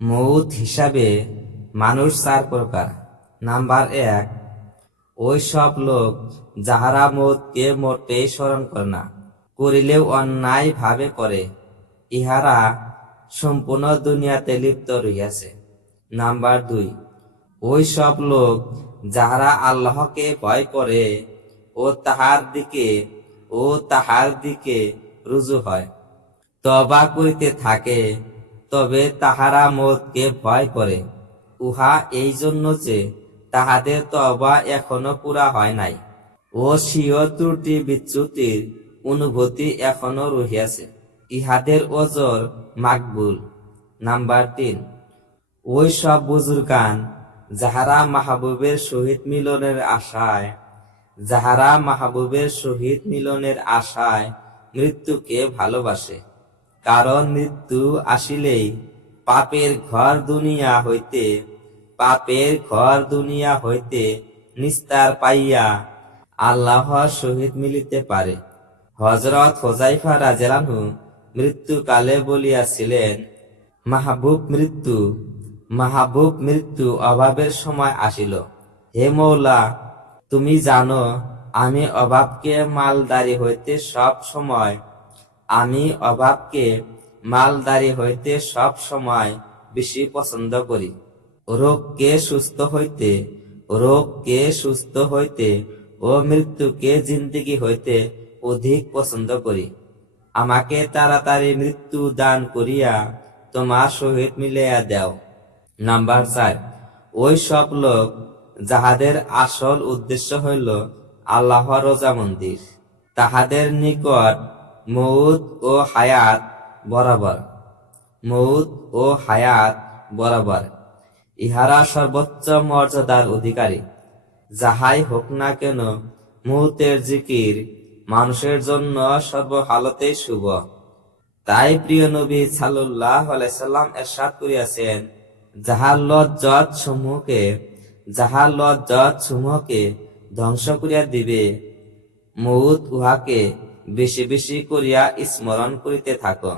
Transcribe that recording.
মউত হিসাবে মানুষ 4 প্রকার। নাম্বার 1, ওই সব লোক যাহারা মউতকে মোটেই স্মরণ করে না, করিলেও অন্যায় ভাবে করে, ইহারা সম্পূর্ণ দুনিয়াতে লিপ্ত রহিয়াছে। নাম্বার 2, ওই সব লোক যাহারা আল্লাহকে ভয় করে ও তাহার দিকে রুজু হয়, তওবা করিতে থাকে, তবে তাহারা মউতকে ভয় করে, উহা এই জন্য যে তাহাদের তওবা এখনো পুরা হয় নাই ও স্বীয় ত্রুটি বিচ্যুতির অনুভূতি এখনো রহিয়াছে, ইহাদের ওজর মাকবুল। নাম্বার 3, ওই সব বুজুর্গান যাহারা মাহবুবের সহিত মিলনের আশায় মৃত্যুকে ভালোবাসে, কারণ মৃত্যু আসিলেই পাপের ঘর দুনিয়া হইতে নিস্তার পাইয়া আল্লাহর সহিত মিলিতে পারে। হযরত হুযায়ফা রাদিয়াল্লাহু আনহু মৃত্যুকালে বলিয়াছিলেন, মাহবুব মৃত্যু অভাবের সময় আসিল। হে মওলা, তুমি জানো আমি অভাবকে মালদারি হইতে সব সময় বেশি পছন্দ করি। রোগকে সুস্থ হইতে ও মৃত্যুকে জিন্দেগি হইতে অধিক পছন্দ করি। আমাকে তাড়াতাড়ি মৃত্যু দান করিয়া তোমার সহিত মিলাইয়া দাও। নাম্বার 4, ওই সব লোক যাহাদের আসল উদ্দেশ্য হইল আল্লাহর রোজামন্দির, তাহাদের নিকট মউত ও হায়াত বরাবর, ইহারা সর্বোচ্চ মর্যাদার অধিকারী। যাহাই হোক না কেন, মউতের জিকির মানুষের জন্য সর্বহালতেই শুভ। তাই প্রিয় নবী সাল্লাল্লাহু আলাইহি সাল্লাম ইরশাদ করিয়াছেন, যাহার লজ্জত সমূহকে ধ্বংস করিয়া দিবে, মউত উহাকে বেশি বেশি করিয়া স্মরণ করিতে থাকো।